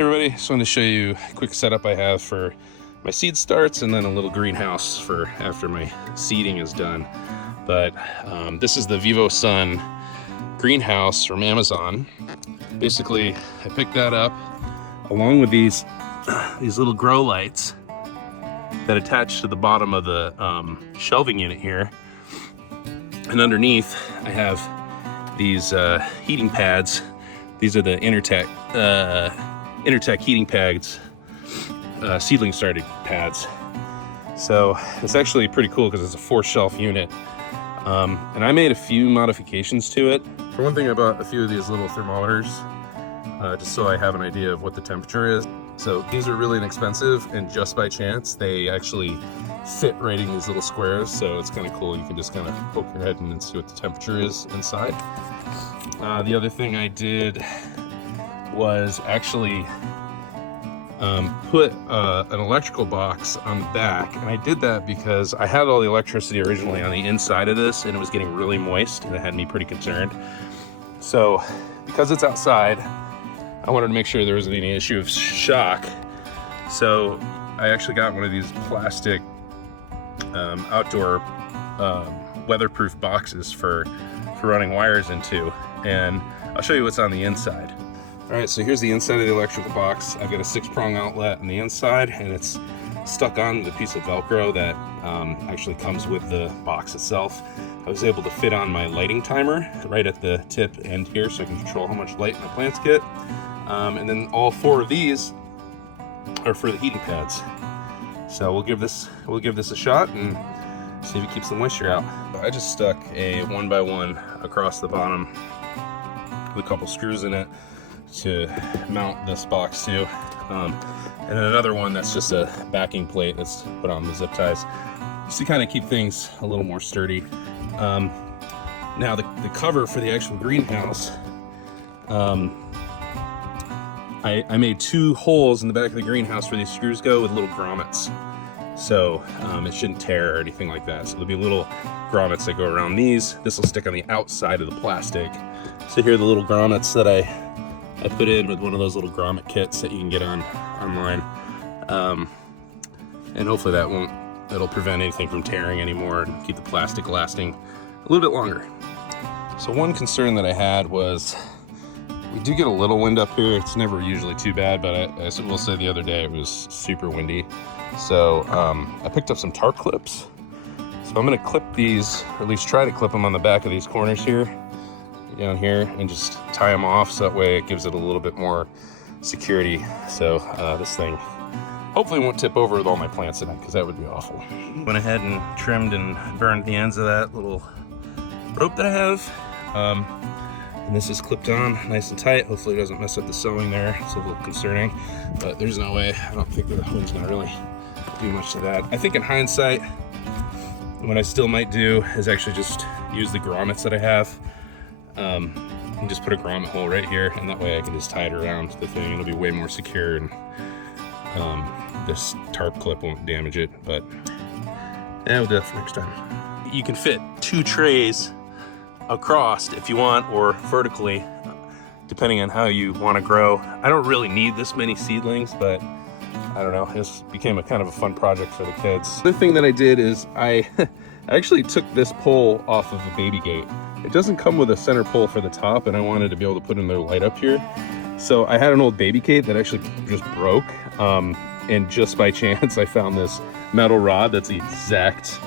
Hey everybody, just wanted to show you a quick setup I have for my seed starts and then a little greenhouse for after my seeding is done. But this is the Vivo Sun greenhouse from Amazon. Basically, I picked that up along with these little grow lights that attach to the bottom of the shelving unit here. And underneath, I have these heating pads. These are the intertek heating pads, seedling started pads. So it's actually pretty cool because it's a 4-shelf unit. And I made a few modifications to it. For one thing, I bought a few of these little thermometers just so I have an idea of what the temperature is. So these are really inexpensive, and just by chance, they actually fit right in these little squares. So it's kind of cool. You can just kind of poke your head in and see what the temperature is inside. The other thing I did was actually put an electrical box on the back, and I did that because I had all the electricity originally on the inside of this and it was getting really moist and it had me pretty concerned. So because it's outside, I wanted to make sure there wasn't any issue of shock. So I actually got one of these plastic outdoor weatherproof boxes for running wires into, and I'll show you what's on the inside. All right, so here's the inside of the electrical box. I've got a 6-prong outlet on the inside, and it's stuck on the piece of Velcro that actually comes with the box itself. I was able to fit on my lighting timer right at the tip end here, so I can control how much light my plants get. And then all 4 of these are for the heating pads. So we'll give this a shot and see if it keeps the moisture out. I just stuck a 1x1 across the bottom with a couple screws in it to mount this box to, and then another one that's just a backing plate that's put on the zip ties just to kind of keep things a little more sturdy. Now the cover for the actual greenhouse, I made 2 holes in the back of the greenhouse where these screws go with little grommets. So it shouldn't tear or anything like that. So there'll be little grommets that go around these. This will stick on the outside of the plastic. So here are the little grommets that I put in with one of those little grommet kits that you can get online. And hopefully that'll prevent anything from tearing anymore and keep the plastic lasting a little bit longer. So one concern that I had was we do get a little wind up here. It's never usually too bad, but I will say the other day it was super windy. So I picked up some tarp clips. So I'm gonna clip these, or at least try to clip them on the back of these corners here, down here, and just tie them off so that way it gives it a little bit more security. So this thing hopefully won't tip over with all my plants in it, because that would be awful. Went ahead and trimmed and burned the ends of that little rope that I have. And this is clipped on nice and tight. Hopefully it doesn't mess up the sewing there. It's a little concerning, but there's no way. I don't think the wind's gonna really do much to that. I think in hindsight, what I still might do is actually just use the grommets that I have, and just put a grommet hole right here, and that way I can just tie it around the thing. It'll be way more secure, and this tarp clip won't damage it, but yeah, we'll do that for next time. You can fit 2 trays across if you want, or vertically, depending on how you want to grow. I don't really need this many seedlings, but I don't know, this became a kind of a fun project for the kids. The thing that I did is I actually took this pole off of the baby gate. It doesn't come with a center pole for the top, and I wanted to be able to put another light up here. So I had an old baby gate that actually just broke, and just by chance I found this metal rod that's the exact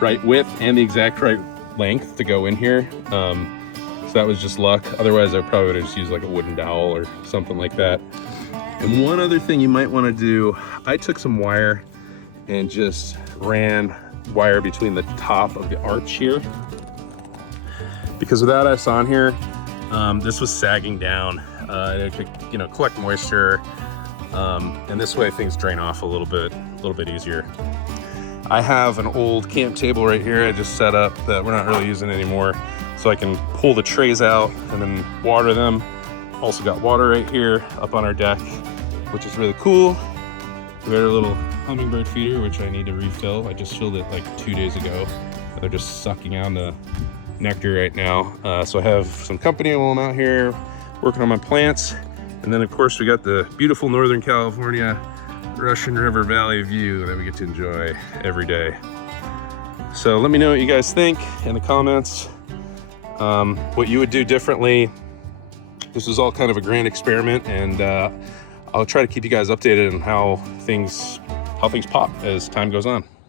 right width and the exact right length to go in here. So that was just luck. Otherwise I probably would have just used like a wooden dowel or something like that. And one other thing you might want to do, I took some wire and just ran wire between the top of the arch here, because without us on here, this was sagging down. It could, collect moisture, and this way things drain off a little bit easier. I have an old camp table right here I just set up that we're not really using anymore, so I can pull the trays out and then water them. Also got water right here up on our deck, which is really cool. We got our little hummingbird feeder, which I need to refill. I just filled it like 2 days ago. They're just sucking on the nectar right now. So I have some company while I'm out here working on my plants. And then of course we got the beautiful Northern California Russian River Valley view that we get to enjoy every day. So let me know what you guys think in the comments, what you would do differently. This was all kind of a grand experiment, and I'll try to keep you guys updated on how things pop as time goes on.